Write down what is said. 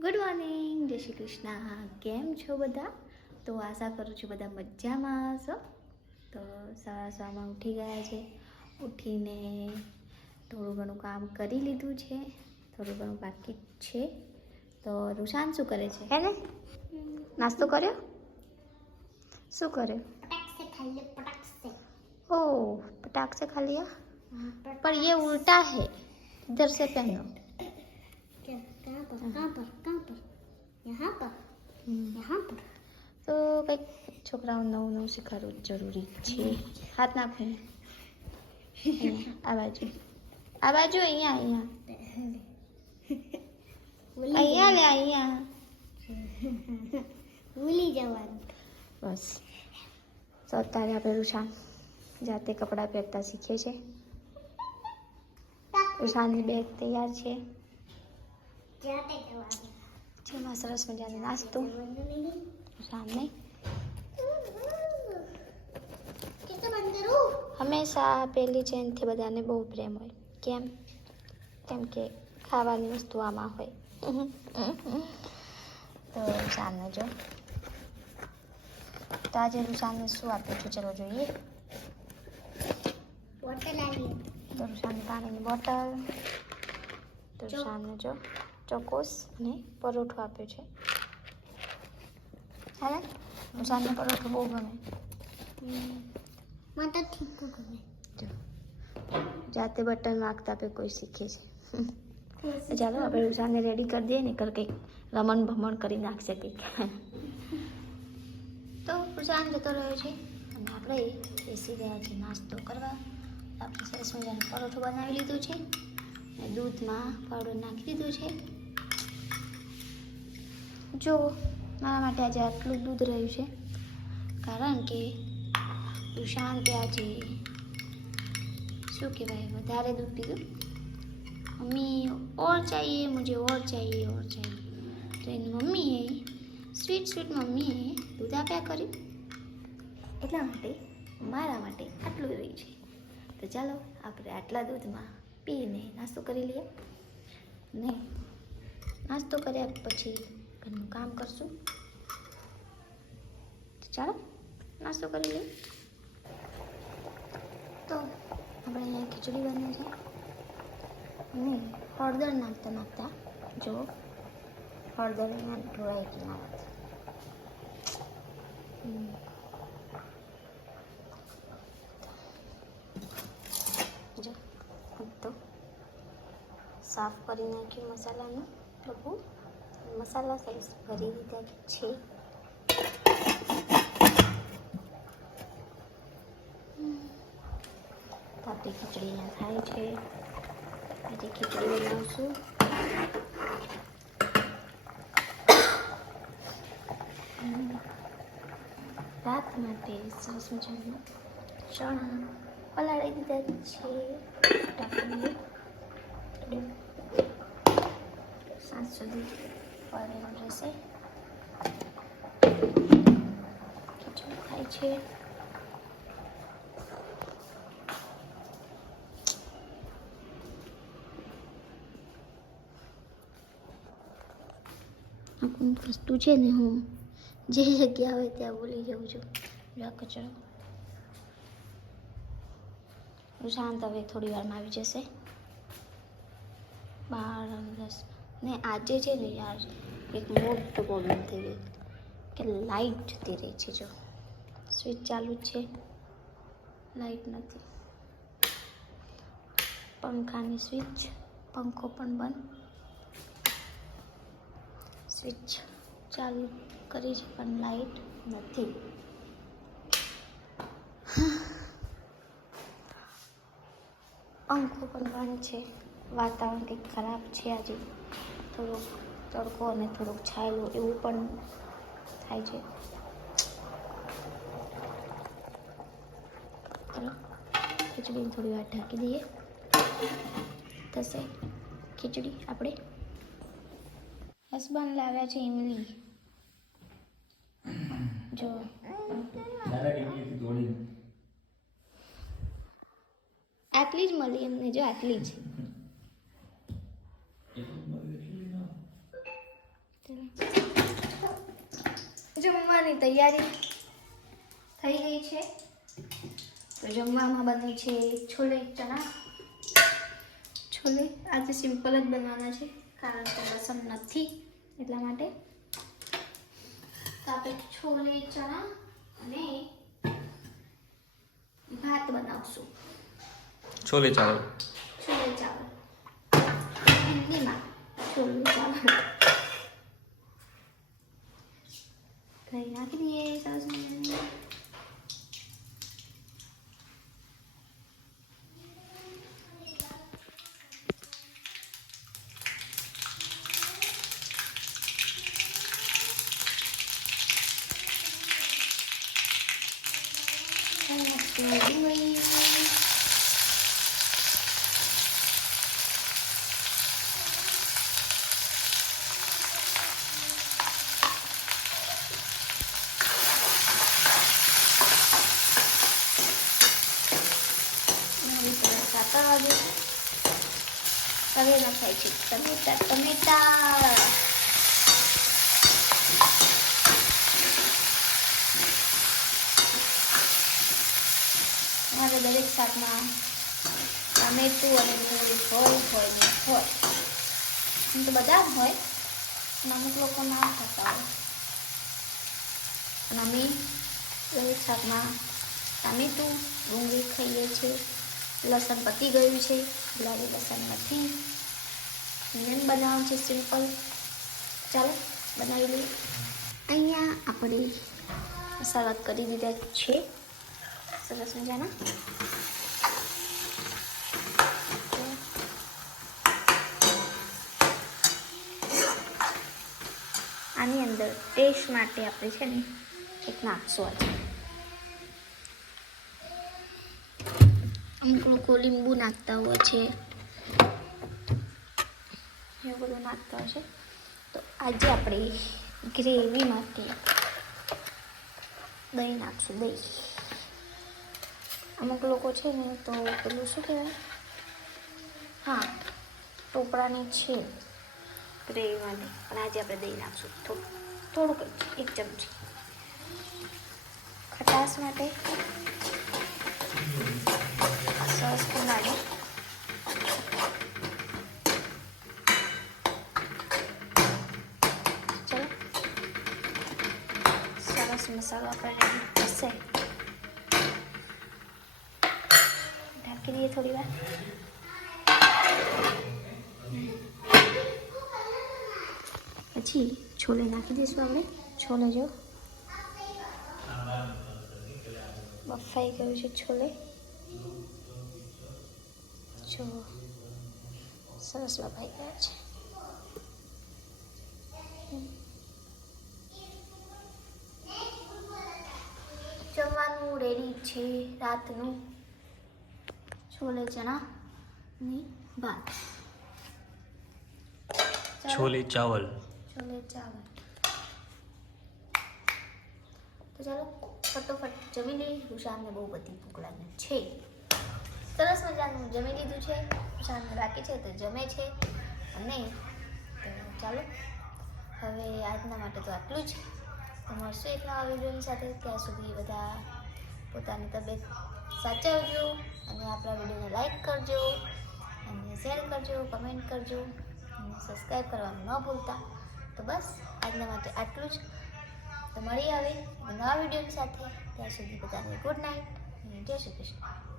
Good morning જય શ્રી કૃષ્ણ. કેમ છો બધા? તો આશા કરું છું બધા મજામાં હશો. તો સવા સવામાં ઉઠી ગયા છે. ઉઠીને થોડું ઘણું કામ કરી લીધું છે. થોડું ઘણું બાકી છે. તો રૂશાન શું કરે છે? હે ને? નાસ્તો કર્યો? શું કર્યો? ઓ પટાક ખાલી ખા લિયા? પર ઉલટા હે ઇધર સે પહેનો पर कहाँ पर कहाँ पर यहाँ पर यहाँ पर તો કંઈક છોકરાઓ નવું નવું શીખવાડવું જરૂરી છે હાથ નાખો ને. અહીંયા, આ બાજુ આ બાજુ અહીંયા અહીંયા અહીંયા લે અહીંયા ભૂલી જવાનું બસ તો અત્યારે આપણે રૂશાન જાતે કપડાં પહેરતા શીખીએ છે રૂશાનની બેગ તૈયાર છે જાતે જવાનું જેમાં સરસ મજાનો નાસ્તો. સામે હંમેશા પહેલી ચેનથી બધાને બહુ પ્રેમ હોય. કેમ? કેમ કે ખાવાની વસ્તુ આમાં હોય. તો સામે જો. તો આજે રૂસાને શું આપ્યું છે? ચલો જોઈએ. બોટલ આવી તો રૂસાને પાણીની બોટલ. તો સામે જો. ચકોસ અને પરોઠો આપ્યો છે. હા હું સાંજનો પરોઠો બહુ ગમે. મને ઠીક ગમે. જાતે બટન વાગતા આપણે કોઈ શીખે છે. ચાલો આપણે ઉષાને રેડી કરી દઈએ ને કર કંઈક રમણ ભમણ કરી નાખશે કંઈક. તો ઉષાન જતો રહ્યો છે. અને આપણે બેસી ગયા છે નાસ્તો કરવા. આપણે સરસ મજાનું પરોઠું બનાવી લીધું છે. અને દૂધમાં પાવડર નાખી દીધું છે. જો, મારા માટે આજે આટલું દૂધ રહ્યું છે. કારણ કે સુશાંતે આજે, શું કહેવાય, વધારે દૂધ પીધું. મમ્મી, ઓર ચાહીએ, મુજે ઓર ચાહીએ ઓર ચાહીએ. તો એની મમ્મીએ, સ્વીટ સ્વીટ મમ્મીએ દૂધ આપ્યા કર્યું. એટલા માટે મારા માટે આટલું રહ્યું છે. તો ચાલો, આપણે આટલા દૂધમાં પીને નાસ્તો કરી લઈએ. ને નાસ્તો કર્યા પછી ઘરનું કામ કરશું તો ચાલો નાસ્તો કરી લઈએ તો આપણે અહીંયા ખીચડી બની છે અને હળદર નાખતા નાખતા જો હળદર અહીંયા ઢોળાઈ ગઈ નાખતા જો તો સાફ કરી નાખ્યું મસાલાનું બધું મસાલા સરસ ભરી દીધા છે. આપણી ખીચડી થાય છે. આજે ખીચડી બનાવશું. રાત માટે સરસ મજાનું ચણા પલાળી દીધા છે. પલાળેલું રહેશે ખીચડી ખાય છે અમુક વસ્તુ છે ને હું જે જગ્યા હોય ત્યાં ભૂલી જાઉં છું જો આ કચરો શાંત હવે થોડી વારમાં આવી જશે બાર અને દસ ને આજે છે ને યાર એક મોટો પ્રોબ્લેમ થઈ ગયો કે લાઈટ જતી રહી છે જો. સ્વિચ ચાલુ છે. લાઈટ નથી. પંખાની સ્વિચ પંખો પણ બંધ. સ્વિચ ચાલુ કરી છે પણ લાઈટ નથી. પંખો પણ બંધ છે. વાતાવરણ કંઈક ખરાબ છે આજે. થોડોક તડકો અને થોડોક છાયલો એવું પણ થાય છે. ખીચડીને થોડી વાર ઢાંકી દઈએ. થશે ખીચડી આપણે. હસબન્ડ લાવ્યા છે ઇમલી. જો. આટલી જ મળી એમને જો આટલી જ એટલું બધું એટલું ના જમવાની તૈયારી થઈ ગઈ છે. તો જમવામાં બન્યું છે છોલે ચણા. છોલે આજે સિમ્પલ જ બનવાના છે કારણ કે લસણ નથી એટલા માટે. તો આપણે છોલે ચણા અને ભાત બનાવશું. છોલે ચાવલ. છોલે ચાવલ. હિન્દીમાં છોલે ચાવલ. દહીં નાખી દઈએ સરસ મજાનું. સરસ ડુંગળી. મારી તરફ સાતર વાગે હવે નખાય છે ટમેટા ટમેટા મારે દરેક શાકમાં ટમેટું અને ડુંગળી હોય હોય ને હોય એમ તો બધા જ હોય પણ અમુક લોકો ના ખાતા હોય અને અમે દરેક શાકમાં ટામેટું ડુંગળી ખાઈએ છીએ. લસણ પતી ગયું છે. ગુલાબી લસણ નથી. એમ બનાવવાનું છે સિમ્પલ. ચાલો બનાવી લઈએ. અહીંયા આપણે મસાલા કરી દીધા છે. સરસ મજાના. આની અંદર ટેસ્ટ માટે આપણે છે ને એક નાખશું આજે. અમુક લોકો લીંબુ નાખતા હોય છે. એવું બધું નાખતા હોય છે. તો આજે આપણે ગ્રેવી માટે દહીં નાખશું, દહીં. અમુક લોકો છે ને તો પેલું શું કહેવાય? હા, ટોપરાની છે ગ્રેવી માટે પણ આજે આપણે દહીં નાખશું. થોડું, થોડુંક એક ચમચી. ખટાશ માટે સોસ પલાળી ચલો સરસ મસાલો આપણે થશે ઢાંકી દઈએ થોડી વાર પછી છોલે નાખી દઈશું આપણે છોલે જો બફાઈ ગયું છે છોલે જો સરસ બફાઈ ગયા છે જમવાનું રેડી છે રાતનું. છોલે ચણા ની ભાત. છોલે ચાવલ. છોલે ચાવલ. તો ચાલો ફટોફટ જમી લઈએ. રૂશાનને બહુ બધી ભૂખ લાગી છે. સરસ મજાનું જમી લીધું છે. રૂશાનને બાકી છે તો જમે છે. અને તો ચાલો હવે આજના માટે તો આટલું જ. મળશું એક નવા વિડીયોની સાથે. ત્યાં સુધી બધા પોતાની તબિયત સાચવજો અને આપણા વિડીયોને લાઈક કરજો અને શેર કરજો, કમેન્ટ કરજો અને સબસ્ક્રાઈબ કરવાનું ન ભૂલતા. તો બસ, આજના માટે આટલું જ. તો મળી આવે નવા વિડીયોની સાથે. ત્યાં સુધી બધાને ગુડ નાઇટ અને જય શ્રી કૃષ્ણ.